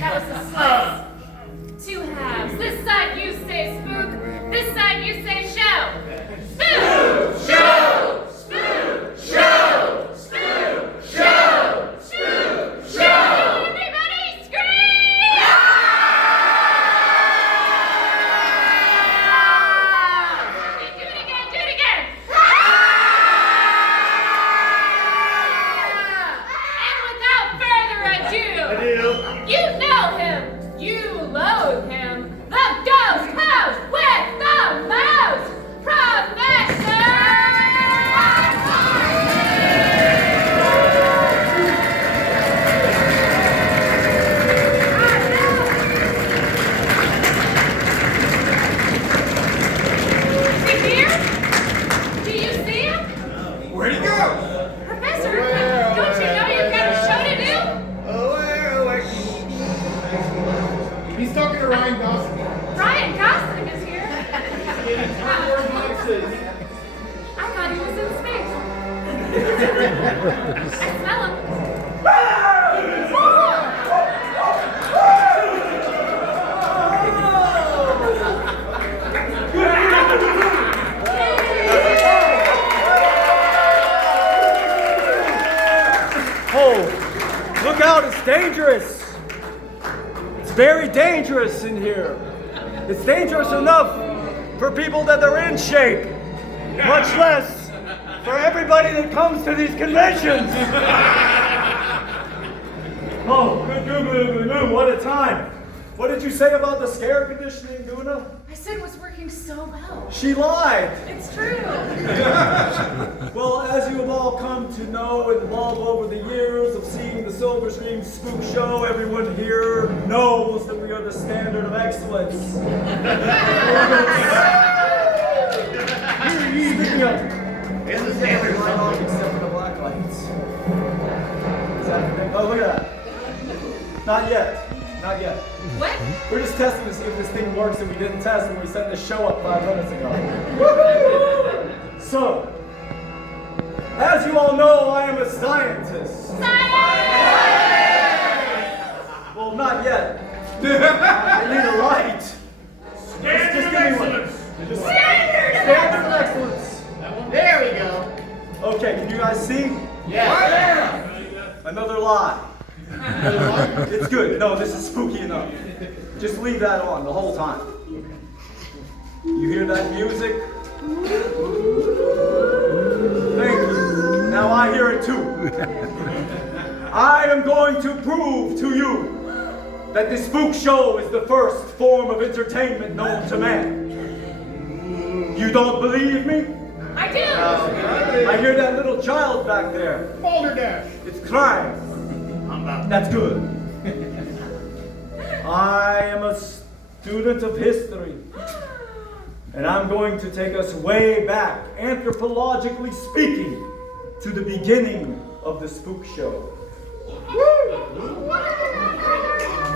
That was a slice. Two halves. This side you say spook, this side you say show. Spook! Show! Spook! Show! Spook! Show! Spook! Show! Everybody scream! Do it again, do it again. And without further ado, you know him, you loathe him, the ghost house with the most professor! Is he here? Do you see him? Where'd he go? Professor, don't you know you've got a show to do? He's talking to Ryan Gosling. Ryan Gosling is here. I thought he was in space. I smell him. Oh, look out, it's dangerous. It's very dangerous in here. It's dangerous enough for people that are in shape, much less for everybody that comes to these conventions. Oh, good, what a time. What did you say about the scare conditioning, Guna? I said it was working so well. She lied. It's true. Well, as you have all come to know and love over the years of seeing the Silver Stream Spook Show, everyone here knows that we are the standard of excellence. Speaking of, Isn't every light on except for the black lights. Is that, oh, look at that. Not yet. Not yet. What? We're just testing to see if this thing works, and we didn't test when we set the show up 5 minutes ago. Woo-hoo! So, as you all know, I am a scientist. Science! Well, not yet. I need a light. Just give me one. Standard of excellence. There we go. Okay, can you guys see? Yeah. Another lie. It's good. No, this is spooky enough. Just leave that on the whole time. You hear that music? Thank you. Now I hear it too. I am going to prove to you that the spook show is the first form of entertainment known to man. You don't believe me? I do. I hear that little child back there. Balderdash. It's crying. That's good. I am a student of history, and I'm going to take us way back, anthropologically speaking, to the beginning of the spook show.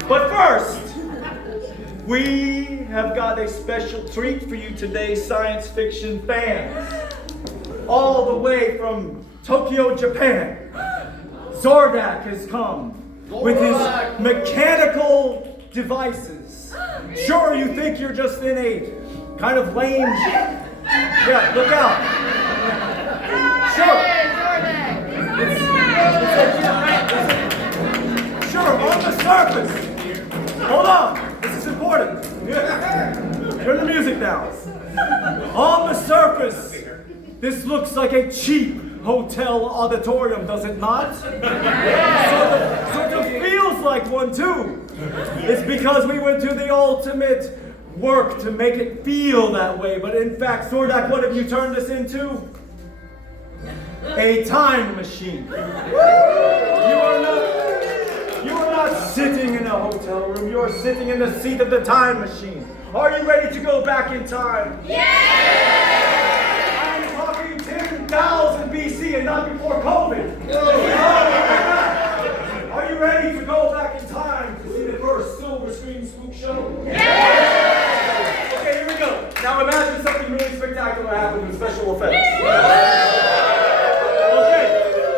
But first, we have got a special treat for you today, science fiction fans. All the way from Tokyo, Japan, Zordak has come with his mechanical devices. Sure, you think you're just in a kind of lame... Yeah, look out. Sure. Sure, on the surface. Hold on, this is important. Turn the music down. On the surface, this looks like a cheap hotel auditorium, does it not? Sort of feels like one too. It's because we went to the ultimate work to make it feel that way. But in fact, Zordak, what have you turned this into? You hotel room. You're sitting in the seat of the time machine. Are you ready to go back in time? Yeah! I'm talking 10,000 BC and not before COVID. Are you ready to go back in time to see the first silver screen spook show? Yeah! Okay, here we go. Now imagine something really spectacular happened with special effects. Okay.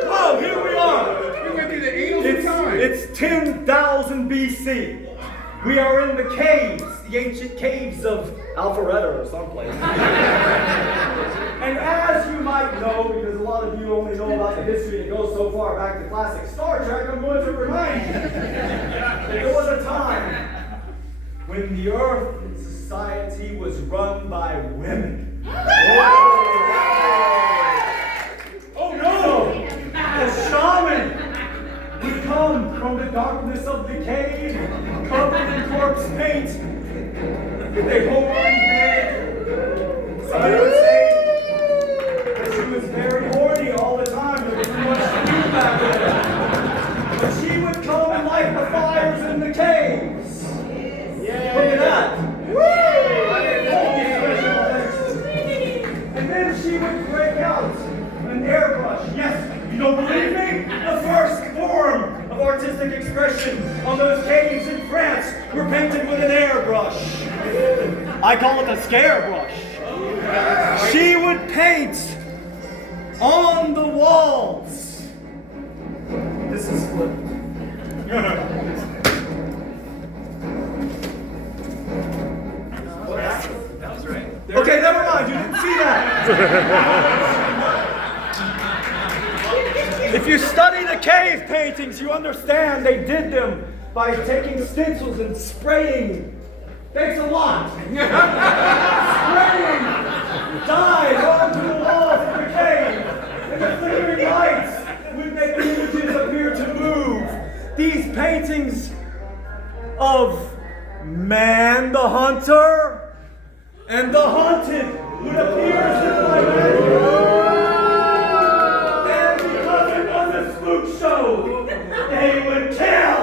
Whoa, here we are. We're going to do the angels of time. It's 10,000 BC. We are in the caves, the ancient caves of Alpharetta or someplace. And as you might know, because a lot of you only know about the history that goes so far back to classic Star Trek, I'm going to remind you that there was a time when the Earth and society was run by women. Oh no! The shaman would come from the darkness of the cave, covered in corpse paint, with a horned head. Some would say that she was very horny all the time. There was too much to do back there. But she would come and light the fires in the caves. Look at that. And then she would break out an airbrush. Yes, you don't believe me? The first form of artistic expression on those caves in France were painted with an airbrush. I call it a scare brush. She would paint on the walls. This is flipped. Okay, never mind. You didn't see that. If you study the cave paintings, you understand they did them by taking stencils and spraying. Thanks a lot. Spraying dyes onto the walls of the cave, and the flickering lights would make the images appear to move. These paintings of man the hunter and the hunted would appear as if by magic. And because it was a spook show, they would kill.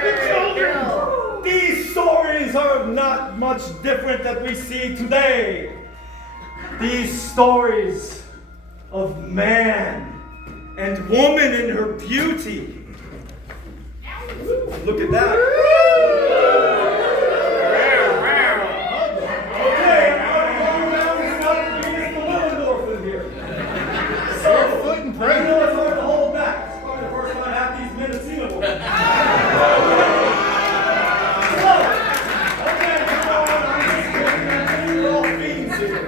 The children. These stories are not much different that we see today. These stories of man and woman in her beauty. Look at that. Okay, I'm going around and not the biggest Willendorf in here. So, I know it's hard to hold back. It's probably the first time I have these men have seen them. Okay, come on, I'm just looking at you all fiends here.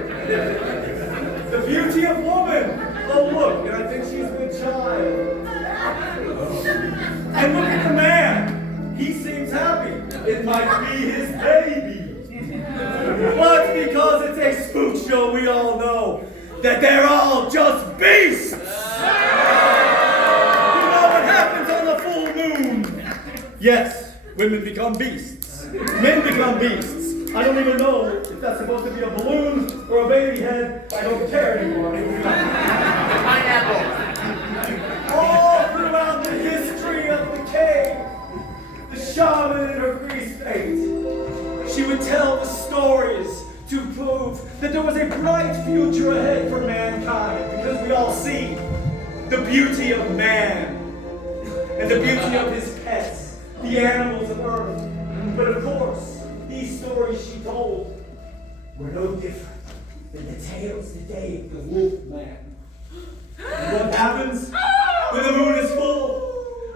The beauty of woman. Oh, look, and I think she's with child. And look at the man. He seems happy. It might be his baby. But because it's a spook show, we all know that they're all just beasts. You know what happens on the full moon? Yes, women become beasts. Men become beasts. I don't even know if that's supposed to be a balloon or a baby head. I don't care anymore. Pineapple. All throughout the history of the cave, the shaman in her grease paint, she would tell the stories to prove that there was a bright future ahead for mankind, because we all see the beauty of man and the beauty of his pets, the animals of earth. But of course, these stories she told were no different than the tales today of the wolf man. And what happens when the moon is full?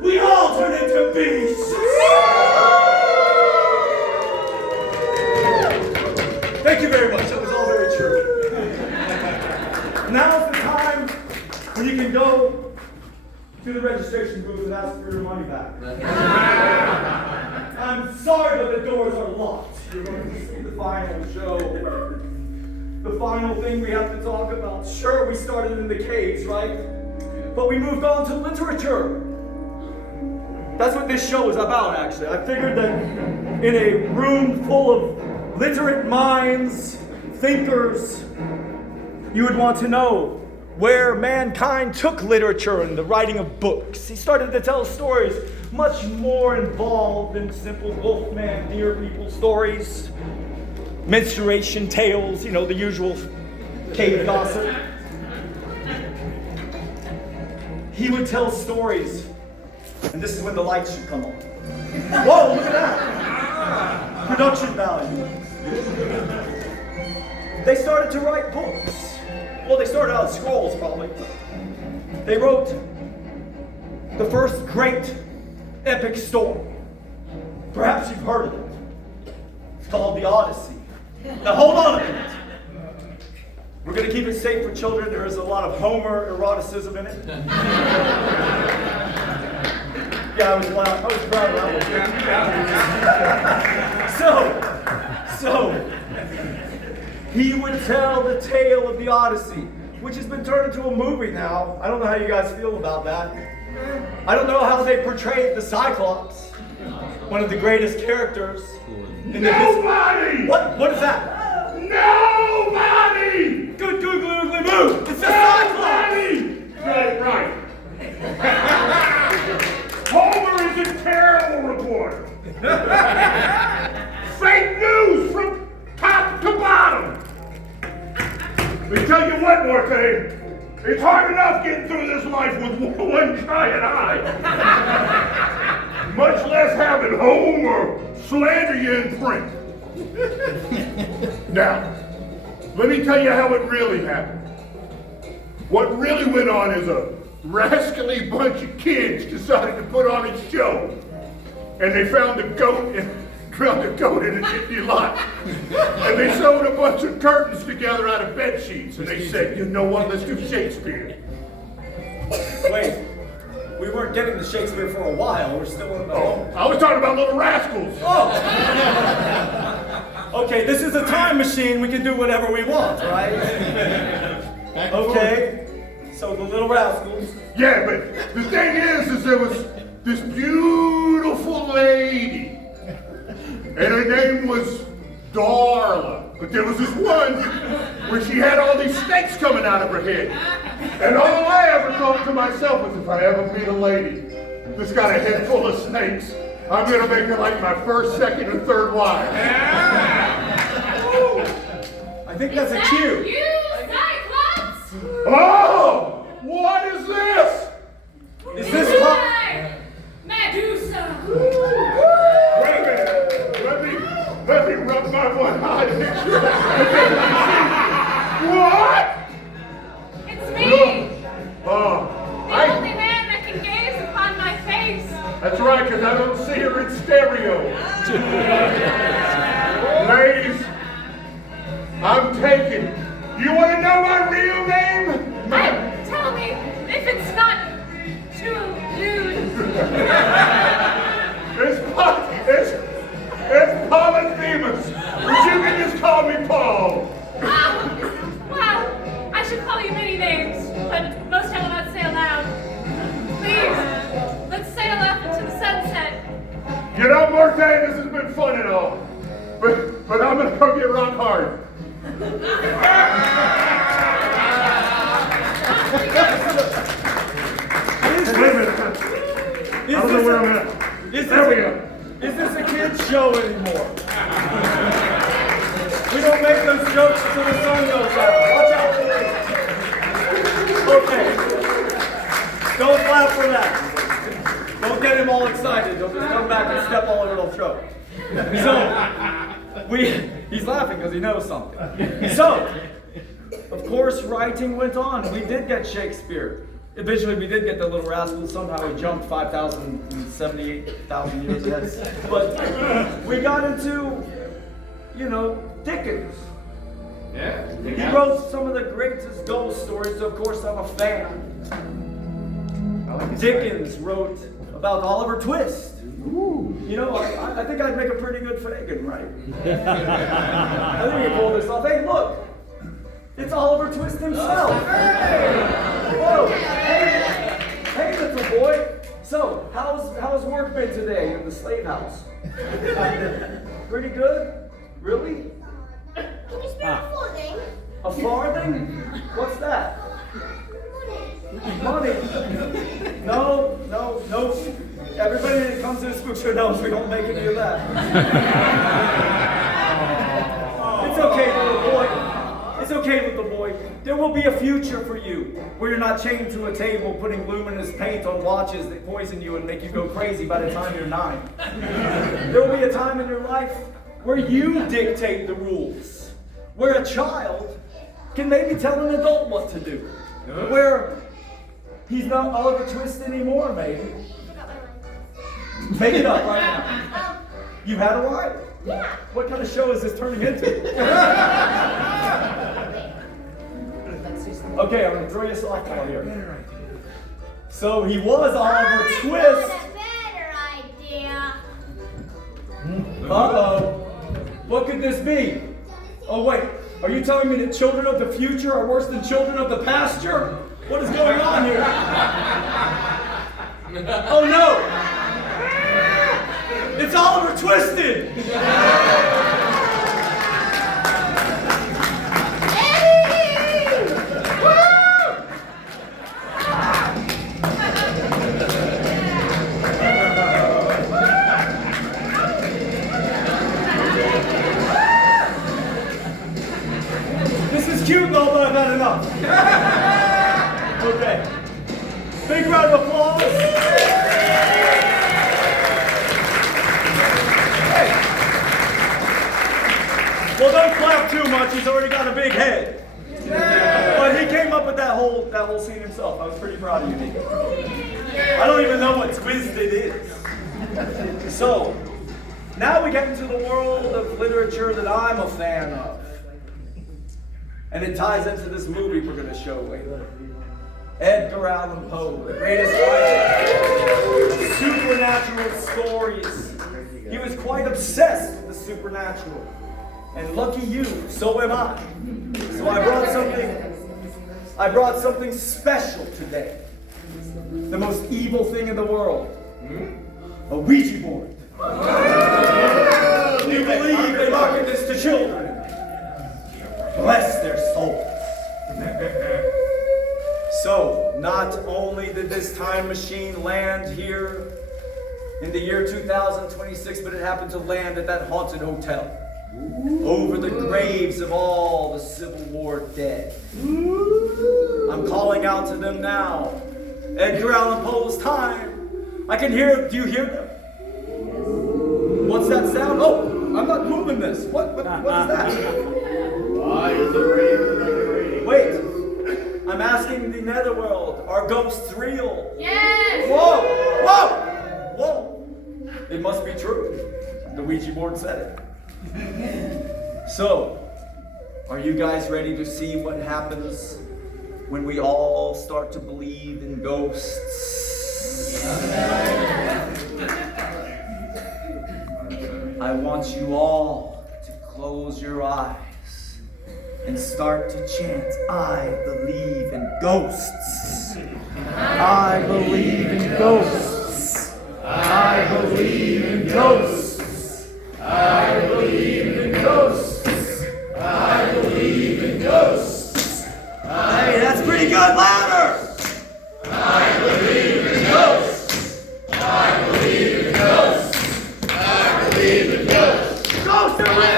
We all turn into beasts! Thank you very much. That was all very true. Now's the time when you can go to the registration booth and ask for your money back. I'm sorry, but the doors are locked. You're going to see the final show. The final thing we have to talk about. Sure, we started in the caves, right? But we moved on to literature. That's what this show is about, actually. I figured that in a room full of literate minds, thinkers, you would want to know where mankind took literature and the writing of books. He started to tell stories much more involved than simple wolfman, deer people stories, menstruation tales, you know, the usual cave gossip. He would tell stories, and this is when the lights should come on. Whoa, look at that! Production value. They started to write books. Well, they started out as scrolls, probably. They wrote the first great epic story. Perhaps you've heard of it. It's called the Odyssey. Now hold on a minute. We're going to keep it safe for children. There is a lot of Homer eroticism in it. Yeah, I was proud of that one. So, he would tell the tale of the Odyssey, which has been turned into a movie now. I don't know how you guys feel about that. I don't know how they portrayed the Cyclops, one of the greatest characters in the Nobody! What is that? Nobody! Good googly oogly moo! It's the Cyclops! Right. Homer is a terrible reporter. Fake news from top to bottom. Let me tell you one more thing. It's hard enough getting through this life with one giant eye. Much less having Homer slander you in print. Now, let me tell you how it really happened. What really went on is a rascally bunch of kids decided to put on a show. And they found a goat in an empty lot. And they sewed a bunch of curtains together out of bed sheets. And they said, you know what, let's do Shakespeare. Wait, we weren't getting to Shakespeare for a while. We're still in the I was talking about Little Rascals. Oh! Okay, this is a time machine. We can do whatever we want, right? Okay. So the Little Rascals. Yeah, but the thing is there was this beautiful lady. And her name was Darla. But there was this one where she had all these snakes coming out of her head. And all I ever thought to myself was, if I ever meet a lady that's got a head full of snakes, I'm going to make her like my first, second, and third wife. I think that's a cue. You, Cyclops? Oh! What is this? Is this Medusa. Wait a minute. Let me rub my one eye to make sure. What? It's me. The only man that can gaze upon my face. That's right, because I don't see her in stereo. Ladies, I'm taken. You want to know my real name? Tell me if it's not too lewd. It's Polyphemus, but you can just call me Paul. Well, I should call you many names, but most I will not say aloud. Please, let's sail off into the sunset. You know, Mortain, this has been fun and all, but I'm gonna go get rock hard. Wait a minute. I don't know where I'm at. There we go. Is this a kid's show anymore? We don't make those jokes until the sun goes out. Watch out. Okay. Don't clap for that. Don't get him all excited. He'll just come back and step all over the throat. So, he's laughing because he knows something. So, of course, writing went on. We did get Shakespeare. Eventually, we did get the Little Rascals. Somehow we jumped 5,078,000 years ahead. But we got into, Dickens. Yeah. He wrote some of the greatest ghost stories. Of course, I'm a fan. Dickens wrote about Oliver Twist. Ooh. I think I'd make a pretty good Fagin, right? I think we can pull this off. Hey, look! It's Oliver Twist himself! Whoa! Hey, little boy! So, how's work been today in the slave house? Pretty good? Really? Can you spare a farthing? A farthing? What's that? Money. No. Everybody that comes to the Spook Show knows we don't make any of that. It's okay, little boy. It's okay, little boy. There will be a future for you where you're not chained to a table putting luminous paint on watches that poison you and make you go crazy by the time you're 9. There will be a time in your life where you dictate the rules, where a child can maybe tell an adult what to do, where he's not Oliver Twist anymore, maybe. Make it up right now. You had a lie? Yeah. What kind of show is this turning into? Okay, I'm going to throw you a softball here. So he was Oliver Twist. I got a better idea. Uh-oh. What could this be? Oh, wait. Are you telling me that children of the future are worse than children of the pasture? What is going on here? Oh, no. It's Oliver Twisted. This is cute though, but I've had enough. Okay. Big round of applause. Hey. Well, don't clap too much. He's already got a big head. But he came up with that whole scene himself. I was pretty proud of you, Nico. I don't even know what twisted is. So, now we get into the world of literature that I'm a fan of. And it ties into this movie we're going to show later. Edgar Allan Poe, the greatest writer of supernatural stories. He was quite obsessed with the supernatural. And lucky you, so am I. So I brought something special today. The most evil thing in the world. A Ouija board. Do you believe they market this to children? Bless their souls. So, not only did this time machine land here in the year 2026, but it happened to land at that haunted hotel over the graves of all the Civil War dead. I'm calling out to them now. Edgar Allan Poe's time. I can hear, do you hear them? What's that sound? Oh, I'm not moving this. What is that? Wait, I'm asking the netherworld, are ghosts real? Yes. Whoa! It must be true. The Ouija board said it. So, are you guys ready to see what happens when we all start to believe in ghosts? I want you all to close your eyes and start to chant, I believe in ghosts. I believe in ghosts. I believe in ghosts. I believe in ghosts. I believe in ghosts. Hey, that's pretty good. Louder! I believe in ghosts. I believe in ghosts. I believe in ghosts. Ghosts are real!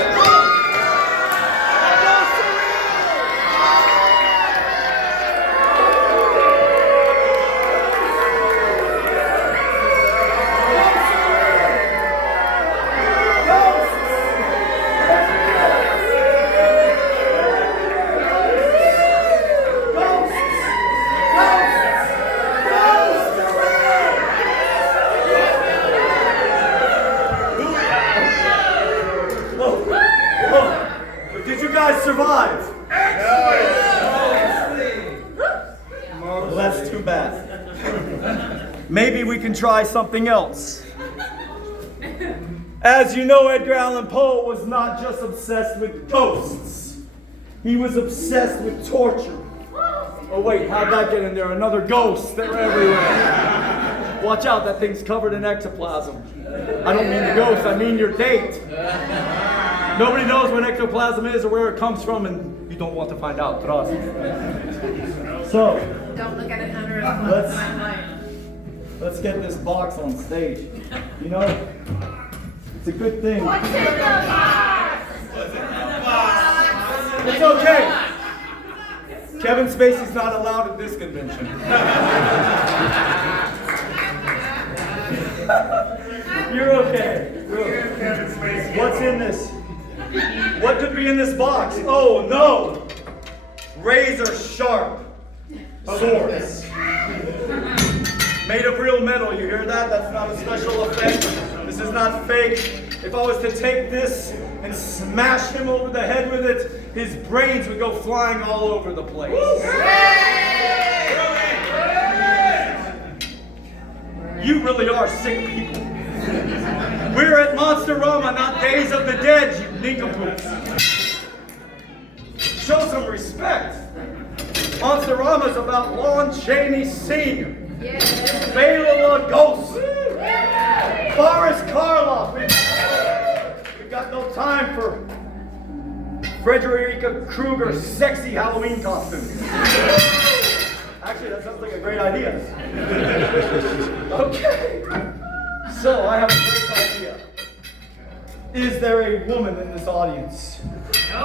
Survive. Well, that's too bad. Maybe we can try something else. As you know, Edgar Allan Poe was not just obsessed with ghosts. He was obsessed with torture. Oh wait, how'd that get in there? Another ghost. They're everywhere. Watch out, that thing's covered in ectoplasm. I don't mean the ghost, I mean your date. Nobody knows what ectoplasm is or where it comes from, and you don't want to find out, trust me. So, Don't look at it under a Let's get this box on stage. You know, it's a good thing. What's in the box? It's okay. Kevin Spacey's not allowed at this convention. You're okay. What's in this? What could be in this box? Oh no! Razor sharp swords. Made of real metal, you hear that? That's not a special effect. This is not fake. If I was to take this and smash him over the head with it, his brains would go flying all over the place. You really are sick people. We're at MONSTERAMA, not Days of the Dead, you nincompoops. Show some respect. MONSTERAMA is about Lon Chaney Sr., Bela Lugosi, Boris Karloff. We've got no time for Frederica Krueger's sexy Halloween costumes. Actually, that sounds like a great idea. Okay. So, I have a great idea. Is there a woman in this audience? No.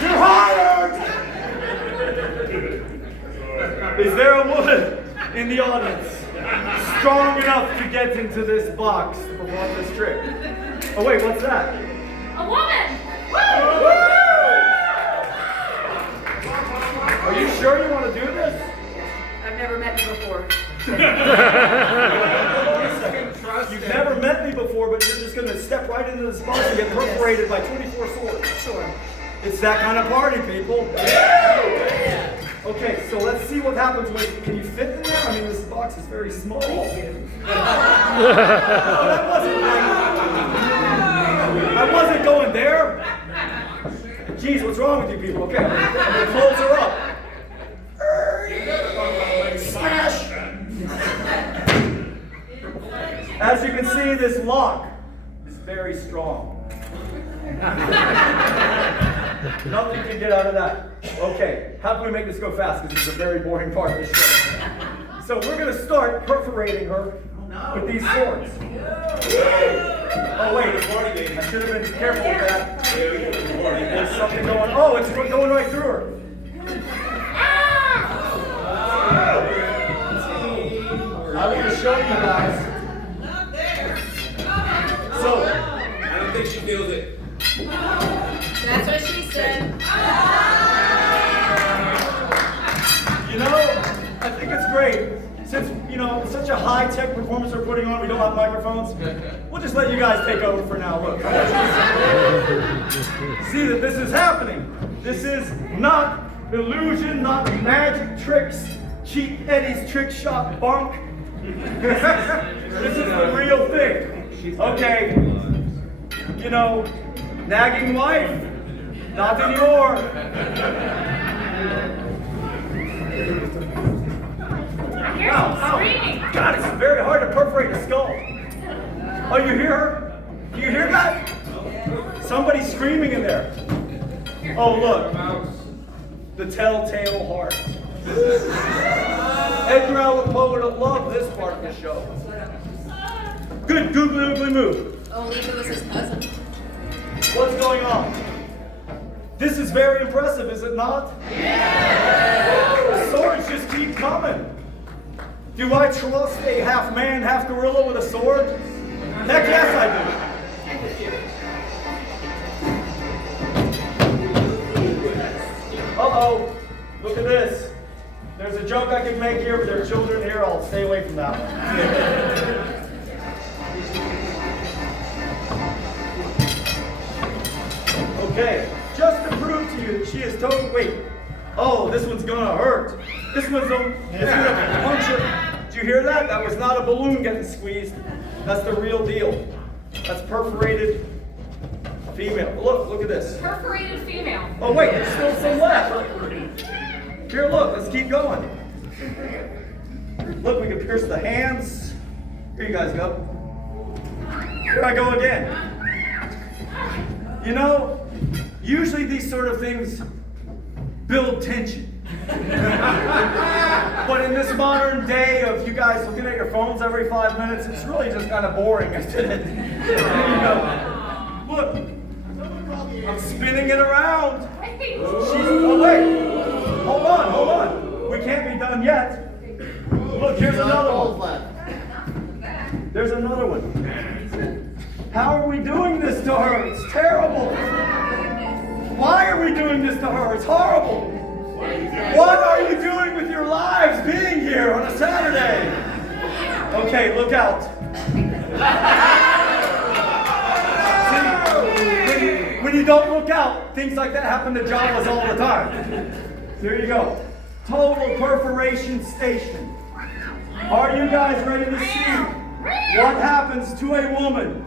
You're hired! Is there a woman in the audience strong enough to get into this box to perform this trick? Oh wait, what's that? A woman! Woo! Are you sure you want to do this? I've never met you before. You've never met me before, but you're just going to step right into this box and get perforated by 24 swords. Sure. It's that kind of party, people. Okay, so let's see what happens when. Can you fit in there? I mean, this box is very small. Oh, that wasn't I wasn't going there. Jeez, what's wrong with you people? Okay, the clothes are up. Smash! As you can see, this lock is very strong. Nothing can get out of that. Okay, how can we make this go fast? Because this is a very boring part of the show. So we're going to start perforating her with these swords. Oh wait, I should have been careful with that. There's something going. Oh, it's going right through her. I'm going to show you guys. So, I don't think she feels it. That's what she said. you know, I think it's great. Since, you know, it's such a high-tech performance we're putting on, we don't have microphones. We'll just let you guys take over for now. Look. See that this is happening. This is not illusion, not magic tricks, cheap Eddie's trick shop bunk. This is the real thing. Okay, you know, nagging wife, not anymore. I hear some screaming. God, it's very hard to perforate a skull. Oh, you hear her? Do you hear that? Somebody's screaming in there. Oh, look. The telltale heart. Edgar Allan Poe would have loved this part of the show. Good googly oogly move. Only if it was his cousin. What's going on? This is very impressive, is it not? Yeah! The swords just keep coming. Do I trust a half man, half gorilla with a sword? Heck yes, I do. Uh-oh. Look at this. There's a joke I can make here, but there are children here. I'll stay away from that one. Okay, just to prove to you that she is totally. Wait. Oh, this one's gonna hurt. This one's gonna punch her. Did you hear that? That was not a balloon getting squeezed. That's the real deal. That's perforated female. Look at this. Perforated female. Oh wait, there's still some left. Here, look, let's keep going. Look, we can pierce the hands. Here you guys go. Here I go again. You know, usually these sort of things build tension. But in this modern day of you guys looking at your phones every 5 minutes, it's really just kind of boring, isn't it? You know, look, I'm spinning it around. Oh wait, hold on. We can't be done yet. Look, here's another one. There's another one. How are we doing this to her? It's terrible. Why are we doing this to her? It's horrible. What are you doing with your lives being here on a Saturday? Okay, look out. See, when you don't look out, things like that happen to Jawas all the time. Here you go. Total perforation station. Are you guys ready to see what happens to a woman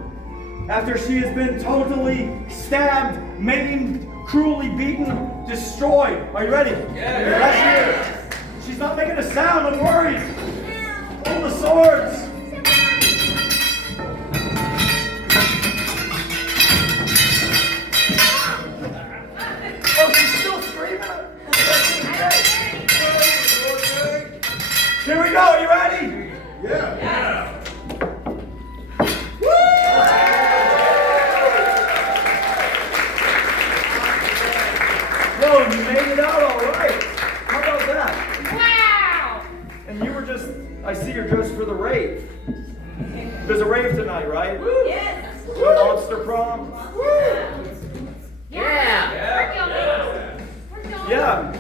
after she has been totally stabbed, maimed, cruelly beaten, destroyed? Are you ready? Yeah. Let's hear it. She's not making a sound. I'm worried. Pull the swords. Oh, she's still screaming. Here we go. Are you ready? Yeah. Whoa, you made it out all right. How about that? Wow! And you were just, I see you're dressed for the rave. There's a rave tonight, right? Yes. The monster prom? Yeah. Yeah.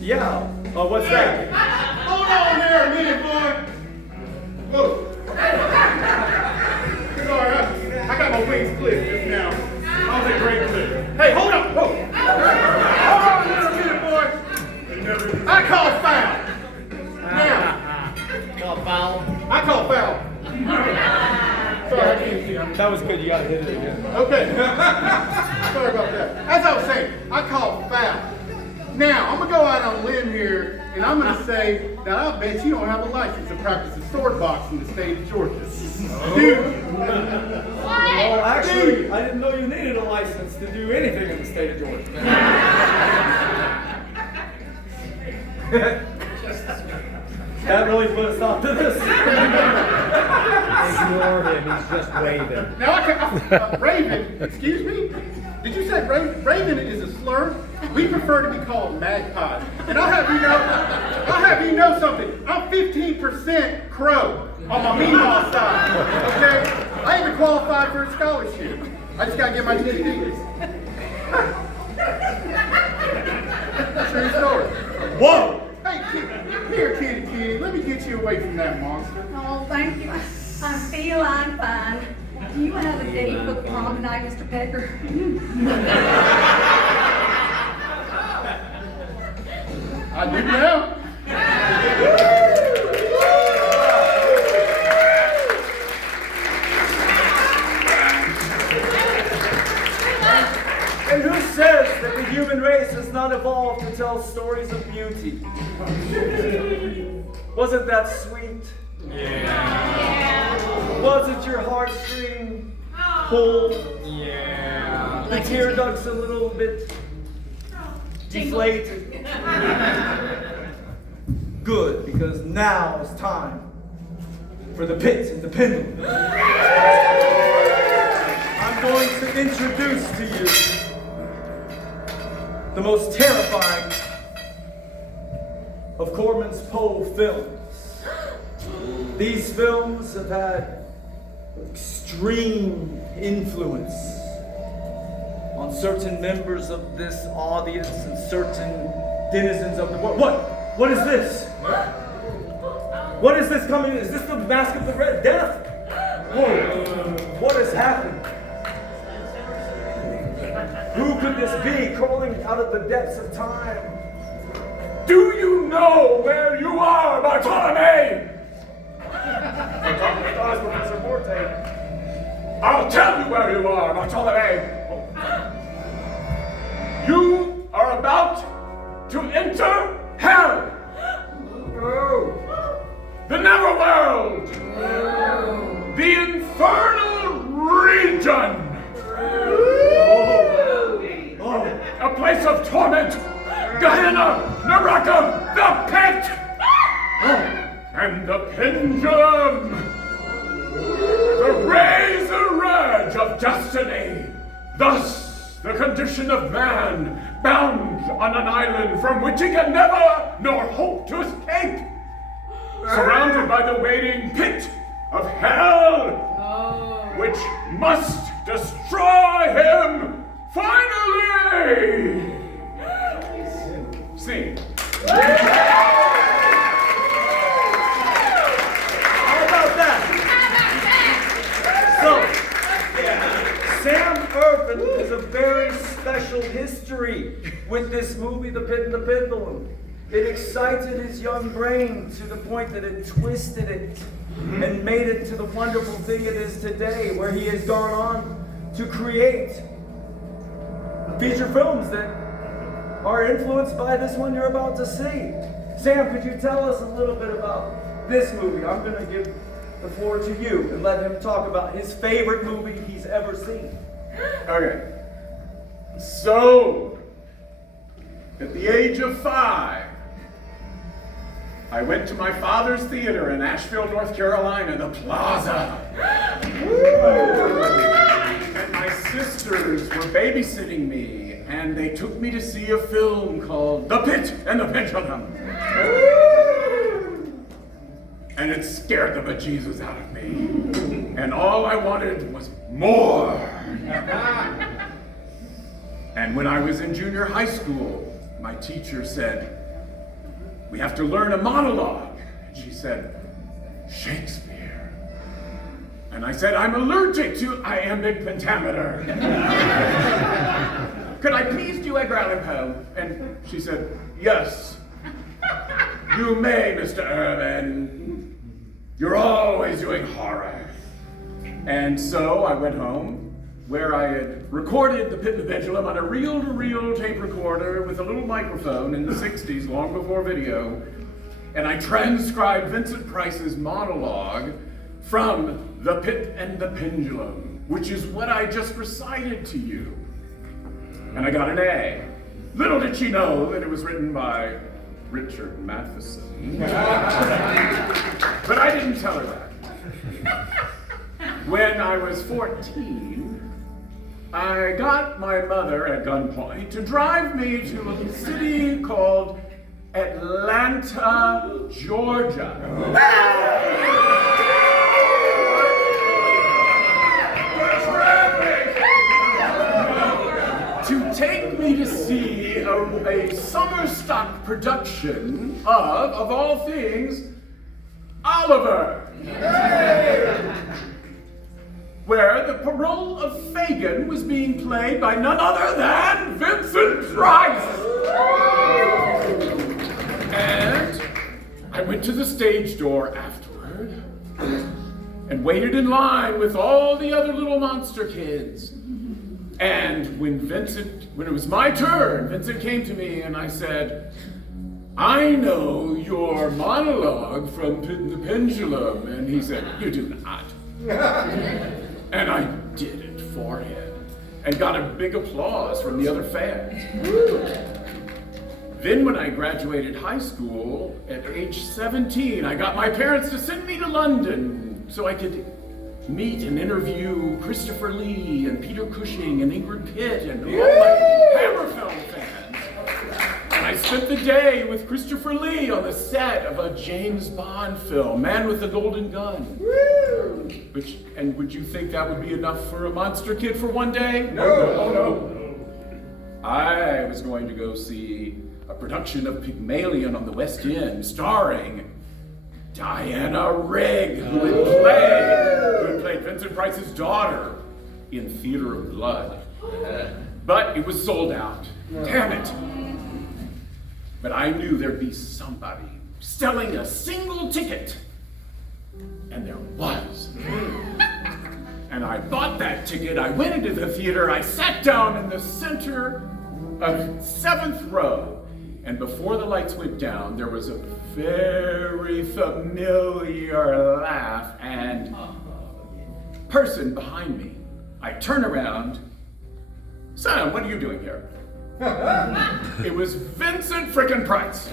Yeah. Oh, what's that? Hold on there a minute, boy. Oh. Sorry, I got my wings clipped just now. That was a great clip. Hey, hold on. Hold on a minute, boy. I call foul. Now. Call foul. I call foul. Sorry, I can't see. That was good. You gotta hit it again. Okay. Sorry about that. As I was saying, I call foul. Now, I'm going to go out on a limb here, and I'm going to say that I bet you don't have a license to practice the sword boxing in the state of Georgia. Dude. Oh, actually, I didn't know you needed a license to do anything in the state of Georgia. That really put a stop to this. Ignore him, he's just waving. Now, Raven, excuse me? Did you say Raven is a slur? We prefer to be called magpies. And I'll have you know something. I'm 15% crow on my meemaw side, okay? I even qualified for a scholarship. I just gotta get my GED. True story. Whoa! Hey, here, kitty, let me get you away from that monster. Oh, thank you. I feel I'm fine. Do you have a date for the prom tonight, Mr. Pecker? I do now. And who says that the human race has not evolved to tell stories of beauty? Wasn't that sweet? Yeah. Wasn't your heartstring pulled? Yeah. The tear ducts a little bit deflated? Good, because now is time for the pit and the pendulum. I'm going to introduce to you the most terrifying of Corman's Poe films. These films have had extreme influence on certain members of this audience and certain denizens of the world. What is this? What is this coming? Is this the Mask of the Red Death? Whoa, what has happened? Who could this be crawling out of the depths of time? Do you know where you are, Bartolome? Professor Morte. I'll tell you where you are, Bartolome. You are about to enter hell. The Netherworld. The infernal region. A place of torment, Gehenna, Naraka, the Pit, and the Pendulum, the razor edge of destiny. Thus, the condition of man, bound on an island from which he can never nor hope to escape, surrounded by the waiting pit of hell, which must destroy him finally. Sing. How about that? So, Sam Irvin has a very special history with this movie, The Pit and the Pendulum. It excited his young brain to the point that it twisted it and made it to the wonderful thing it is today, where he has gone on to create feature films that are influenced by this one you're about to see. Sam, could you tell us a little bit about this movie? I'm going to give the floor to you and let him talk about his favorite movie he's ever seen. Okay. So, at the age of 5, I went to my father's theater in Asheville, North Carolina, the Plaza. And my sisters were babysitting me, and they took me to see a film called The Pit and the Pendulum. And it scared the bejesus out of me. And all I wanted was more. And when I was in junior high school, my teacher said, "We have to learn a monologue." And she said, "Shakespeare." And I said, "I'm allergic to iambic pentameter." "Could I please do Edgar Allan Poe?" And she said, "Yes, you may, Mr. Irvin. You're always doing horror." And so I went home, where I had recorded The Pit and the Pendulum on a reel-to-reel tape recorder with a little microphone in the 60s, long before video, and I transcribed Vincent Price's monologue from The Pit and the Pendulum, which is what I just recited to you. And I got an A. Little did she know that it was written by Richard Matheson. But I didn't tell her that. When I was 14, I got my mother at gunpoint to drive me to a city called Atlanta, Georgia. To take me to see a summer stock production of all things, Oliver. Where the parole of Fagin was being played by none other than Vincent Price. And I went to the stage door afterward and waited in line with all the other little monster kids. And when it was my turn, Vincent came to me and I said, "I know your monologue from Pit and the Pendulum." And he said, "You do not." And I did it for him and got a big applause from the other fans. Then when I graduated high school at age 17, I got my parents to send me to London so I could meet and interview Christopher Lee and Peter Cushing and Ingrid Pitt and all my Hammer film fans. And I spent the day with Christopher Lee on the set of a James Bond film, Man with the Golden Gun. And would you think that would be enough for a monster kid for one day? No. I was going to go see a production of Pygmalion on the West End, starring Diana Rigg, who had played Vincent Price's daughter in Theater of Blood. But it was sold out. Damn it. But I knew there'd be somebody selling a single ticket. And there was. And I bought that ticket, I went into the theater, I sat down in the center of 7th row. And before the lights went down, there was a very familiar laugh and person behind me. I turn around. "Sam, what are you doing here?" It was Vincent frickin' Price.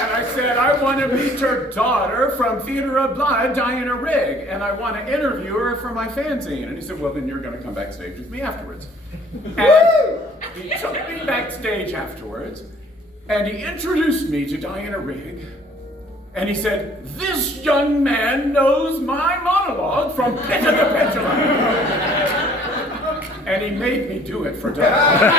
And I said, I want to meet your daughter from Theater of Blood, Diana Rigg, and I want to interview her for my fanzine. And he said, well, then you're going to come backstage with me afterwards. And he took me backstage afterwards, and he introduced me to Diana Rigg, and he said, this young man knows my monologue from Pit of the Pendulum. And he made me do it for Diana.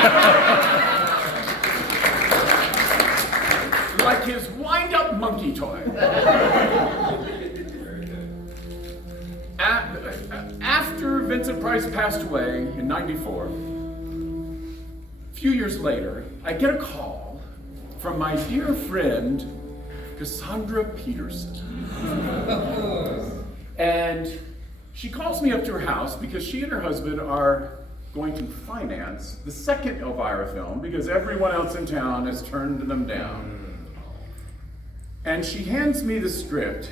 Like his wind-up monkey toy. After Vincent Price passed away in '94, a few years later, I get a call from my dear friend, Cassandra Peterson. And she calls me up to her house because she and her husband are going to finance the second Elvira film because everyone else in town has turned them down. And she hands me the script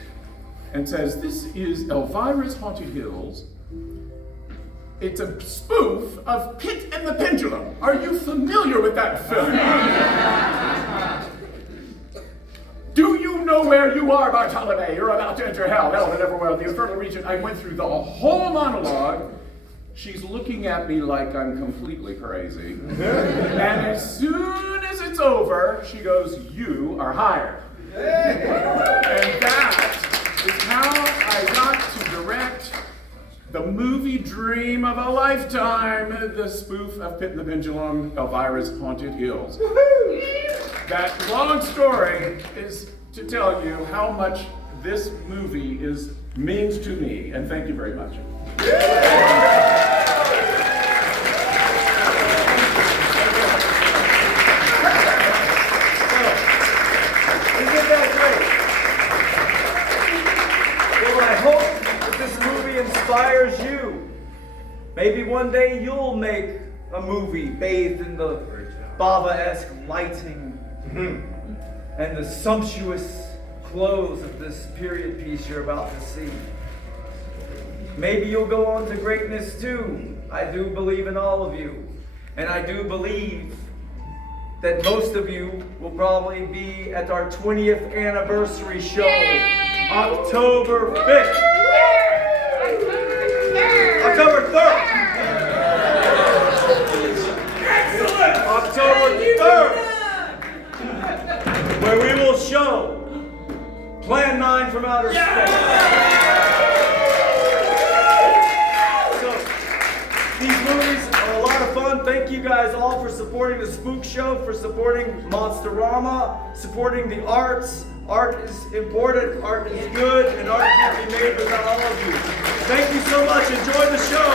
and says, this is Elvira's Haunted Hills. It's a spoof of Pit and the Pendulum. Are you familiar with that film? Do you know where you are, Bartolome? You're about to enter hell, the neverwhere, the infernal region. I went through the whole monologue. She's looking at me like I'm completely crazy. And as soon as it's over, she goes, you are hired. And that is how I got to direct the movie dream of a lifetime, the spoof of Pit and the Pendulum, Elvira's Haunted Hills. That long story is to tell you how much this movie means to me, and thank you very much. Inspires you. Maybe one day you'll make a movie bathed in the Bava-esque lighting and the sumptuous clothes of this period piece you're about to see. Maybe you'll go on to greatness too. I do believe in all of you. And I do believe that most of you will probably be at our 20th anniversary show, October 5th. October 3rd. Excellent. October 3rd. Where we will show Plan 9 from Outer Space. So, these movies are a lot of fun. Thank you guys all for supporting the Spook Show, for supporting MONSTERAMA, supporting the arts. Art is important, art is good, and art can't be made without all of you. Thank you so much. Enjoy the show.